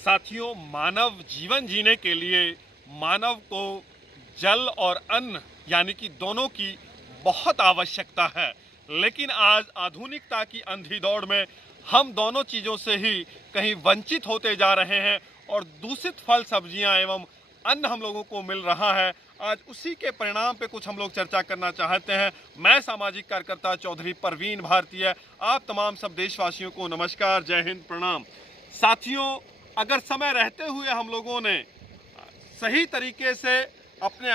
साथियों, मानव जीवन जीने के लिए मानव को जल और अन्न यानी कि दोनों की बहुत आवश्यकता है। लेकिन आज आधुनिकता की अंधी दौड़ में हम दोनों चीज़ों से ही कहीं वंचित होते जा रहे हैं और दूषित फल सब्जियां एवं अन्न हम लोगों को मिल रहा है। आज उसी के परिणाम पे कुछ हम लोग चर्चा करना चाहते हैं। मैं सामाजिक कार्यकर्ता चौधरी परवीन भारतीय, आप तमाम सब देशवासियों को नमस्कार, जय हिंद, प्रणाम। साथियों, अगर समय रहते हुए हम लोगों ने सही तरीके से अपने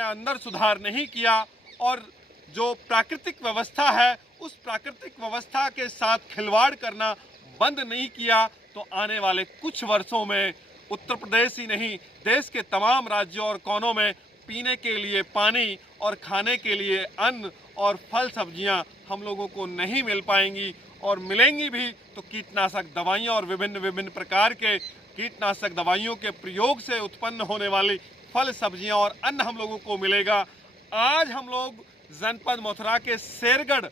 अंदर सुधार नहीं किया और जो प्राकृतिक व्यवस्था है उस प्राकृतिक व्यवस्था के साथ खिलवाड़ करना बंद नहीं किया तो आने वाले कुछ वर्षों में उत्तर प्रदेश ही नहीं, देश के तमाम राज्यों और कोनों में पीने के लिए पानी और खाने के लिए अन्न और फल सब्जियां हम लोगों को नहीं मिल पाएंगी, और मिलेंगी भी तो कीटनाशक दवाइयां और विभिन्न विभिन्न प्रकार के कीटनाशक दवाइयों के प्रयोग से उत्पन्न होने वाली फल सब्जियां और अन्न हम लोगों को मिलेगा। आज हम लोग जनपद मथुरा के शेरगढ़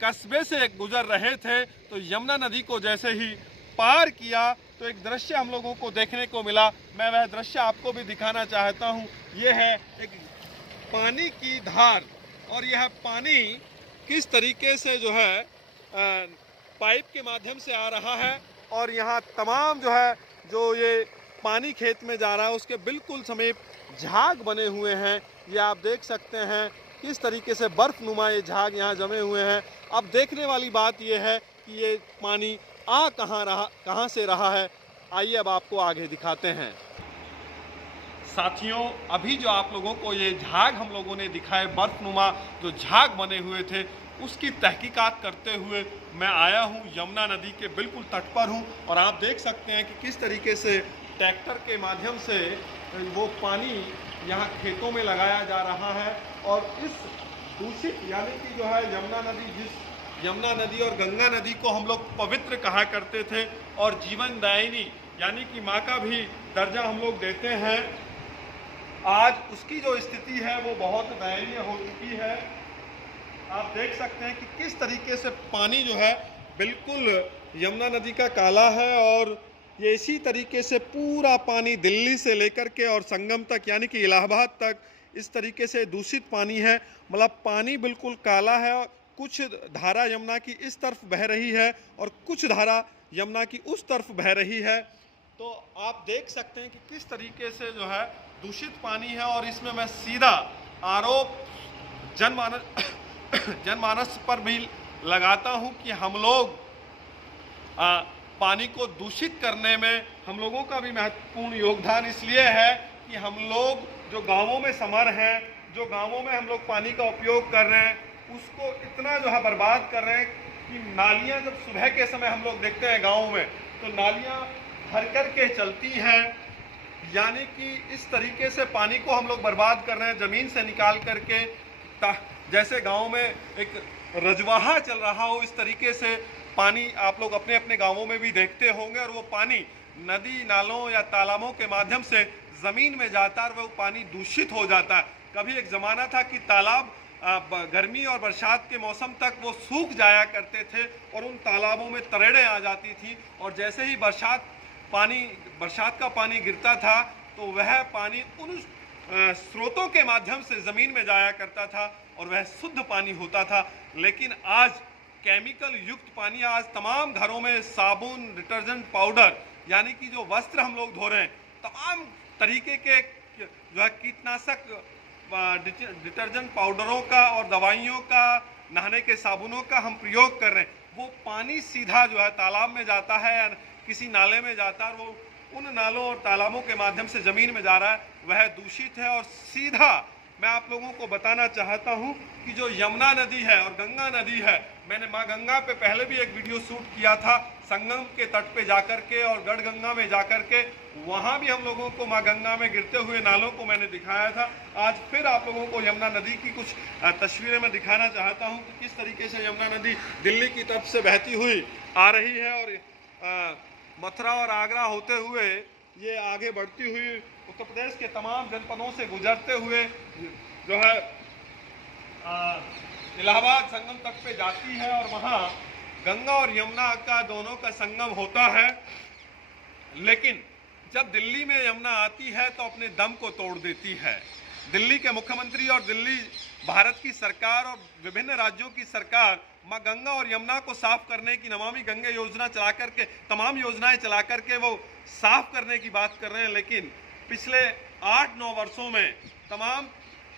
कस्बे से गुजर रहे थे तो यमुना नदी को जैसे ही पार किया तो एक दृश्य हम लोगों को देखने को मिला। मैं वह दृश्य आपको भी दिखाना चाहता हूं। यह है एक पानी की धार, और यह पानी किस तरीके से जो है पाइप के माध्यम से आ रहा है, और यहाँ तमाम जो ये पानी खेत में जा रहा है उसके बिल्कुल समीप झाग बने हुए हैं। ये आप देख सकते हैं किस तरीके से बर्फनुमा ये झाग यहाँ जमे हुए हैं। अब देखने वाली बात ये है कि ये पानी आ कहाँ से रहा है। आइए अब आपको आगे दिखाते हैं। साथियों, अभी जो आप लोगों को ये झाग हम लोगों ने दिखाए, बर्फनुमा जो झाग बने हुए थे, उसकी तहकीकात करते हुए मैं आया हूँ। यमुना नदी के बिल्कुल तट पर हूँ और आप देख सकते हैं कि किस तरीके से ट्रैक्टर के माध्यम से वो पानी यहाँ खेतों में लगाया जा रहा है। और इस दूषित यानी कि जो है यमुना नदी और गंगा नदी को हम लोग पवित्र कहा करते थे और जीवनदायिनी यानी कि माँ का भी दर्जा हम लोग देते हैं, आज उसकी जो स्थिति है वो बहुत दयनीय हो चुकी है। आप देख सकते हैं कि किस तरीके से पानी जो है बिल्कुल यमुना नदी का काला है, और ये इसी तरीके से पूरा पानी दिल्ली से लेकर के और संगम तक यानी कि इलाहाबाद तक इस तरीके से दूषित पानी है। मतलब पानी बिल्कुल काला है, और कुछ धारा यमुना की इस तरफ बह रही है और कुछ धारा यमुना की उस तरफ बह रही है। तो आप देख सकते हैं कि किस तरीके से जो है दूषित पानी है, और इसमें मैं सीधा आरोप जनमानस पर भी लगाता हूं कि हम लोग पानी को दूषित करने में हम लोगों का भी महत्वपूर्ण योगदान इसलिए है कि हम लोग जो गांवों में समर हैं, जो गांवों में हम लोग पानी का उपयोग कर रहे हैं, उसको इतना जो है बर्बाद कर रहे हैं कि नालियां जब सुबह के समय हम लोग देखते हैं गाँव में तो नालियां भर कर के चलती हैं। यानी कि इस तरीके से पानी को हम लोग बर्बाद कर रहे हैं, ज़मीन से निकाल करके, जैसे गाँव में एक रजवाहा चल रहा हो इस तरीके से पानी आप लोग अपने अपने गांवों में भी देखते होंगे। और वो पानी नदी नालों या तालाबों के माध्यम से ज़मीन में जाता है और वो पानी दूषित हो जाता है। कभी एक ज़माना था कि तालाब गर्मी और बरसात के मौसम तक वो सूख जाया करते थे और उन तालाबों में तरेड़ें आ जाती थी, और जैसे ही बरसात का पानी गिरता था तो वह पानी उन स्रोतों के माध्यम से ज़मीन में जाया करता था और वह शुद्ध पानी होता था। लेकिन आज केमिकल युक्त पानी, आज तमाम घरों में साबुन, डिटर्जेंट पाउडर यानी कि जो वस्त्र हम लोग धो रहे हैं, तमाम तरीके के जो है कीटनाशक डिटर्जेंट पाउडरों का और दवाइयों का, नहाने के साबुनों का हम प्रयोग कर रहे हैं। वो पानी सीधा जो है तालाब में जाता है या किसी नाले में जाता है, वो उन नालों और तालाबों के माध्यम से ज़मीन में जा रहा है, वह दूषित है। और सीधा मैं आप लोगों को बताना चाहता हूं कि जो यमुना नदी है और गंगा नदी है, मैंने माँ गंगा पे पहले भी एक वीडियो शूट किया था, संगम के तट पे जाकर के और गढ़गंगा में जाकर के, वहाँ भी हम लोगों को माँ गंगा में गिरते हुए नालों को मैंने दिखाया था। आज फिर आप लोगों को यमुना नदी की कुछ तस्वीरें मैं दिखाना चाहता हूँ कि किस तरीके से यमुना नदी दिल्ली की तरफ से बहती हुई आ रही है और मथुरा और आगरा होते हुए ये आगे बढ़ती हुई उत्तर प्रदेश के तमाम जनपदों से गुजरते हुए जो है इलाहाबाद संगम तट पे जाती है, और वहाँ गंगा और यमुना का दोनों का संगम होता है। लेकिन जब दिल्ली में यमुना आती है तो अपने दम को तोड़ देती है। दिल्ली के मुख्यमंत्री और दिल्ली भारत की सरकार और विभिन्न राज्यों की सरकार मां गंगा और यमुना को साफ करने की नमामि गंगे योजना चला करके, तमाम योजनाएं चला करके वो साफ करने की बात कर रहे हैं, लेकिन पिछले 8-9 वर्षों में तमाम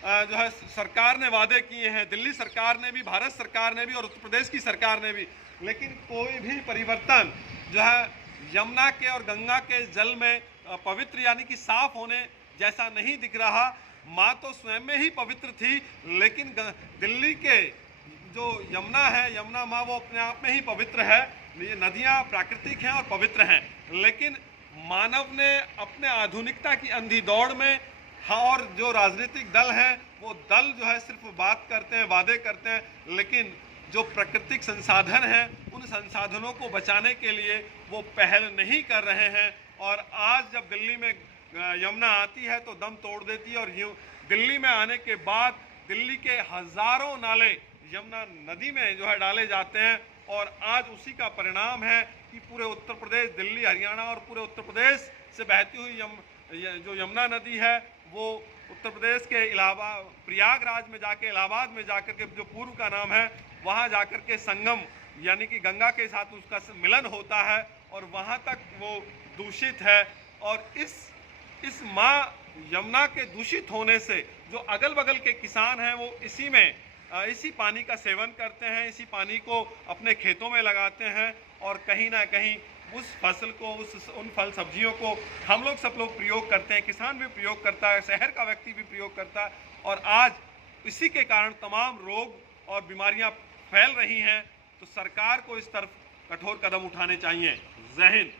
जो है सरकार ने वादे किए हैं, दिल्ली सरकार ने भी, भारत सरकार ने भी और उत्तर प्रदेश की सरकार ने भी, लेकिन कोई भी परिवर्तन जो है यमुना के और गंगा के जल में पवित्र यानी कि साफ होने जैसा नहीं दिख रहा। माँ तो स्वयं में ही पवित्र थी, लेकिन दिल्ली के जो यमुना है, यमुना माँ वो अपने आप में ही पवित्र है। ये नदियाँ प्राकृतिक हैं और पवित्र हैं, लेकिन मानव ने अपने आधुनिकता की अंधी दौड़ में और जो राजनीतिक दल हैं वो दल जो है सिर्फ बात करते हैं, वादे करते हैं, लेकिन जो प्राकृतिक संसाधन हैं उन संसाधनों को बचाने के लिए वो पहल नहीं कर रहे हैं। और आज जब दिल्ली में यमुना आती है तो दम तोड़ देती है, और यूँ दिल्ली में आने के बाद दिल्ली के हज़ारों नाले यमुना नदी में जो है डाले जाते हैं, और आज उसी का परिणाम है कि पूरे उत्तर प्रदेश, दिल्ली, हरियाणा और पूरे उत्तर प्रदेश से बहती हुई जो यमुना नदी है वो उत्तर प्रदेश के इलाहाबाद, प्रयागराज में जाके, इलाहाबाद में जाकर के, जो पूर्व का नाम है, वहाँ जाकर के संगम यानी कि गंगा के साथ उसका मिलन होता है और वहाँ तक वो दूषित है। और इस माँ यमुना के दूषित होने से जो अगल बगल के किसान हैं वो इसी पानी का सेवन करते हैं, इसी पानी को अपने खेतों में लगाते हैं, और कहीं ना कहीं उस फसल को, उन फल सब्जियों को हम लोग सब लोग प्रयोग करते हैं, किसान भी प्रयोग करता है, शहर का व्यक्ति भी प्रयोग करता है, और आज इसी के कारण तमाम रोग और बीमारियां फैल रही हैं। तो सरकार को इस तरफ कठोर कदम उठाने चाहिए। जय हिंद।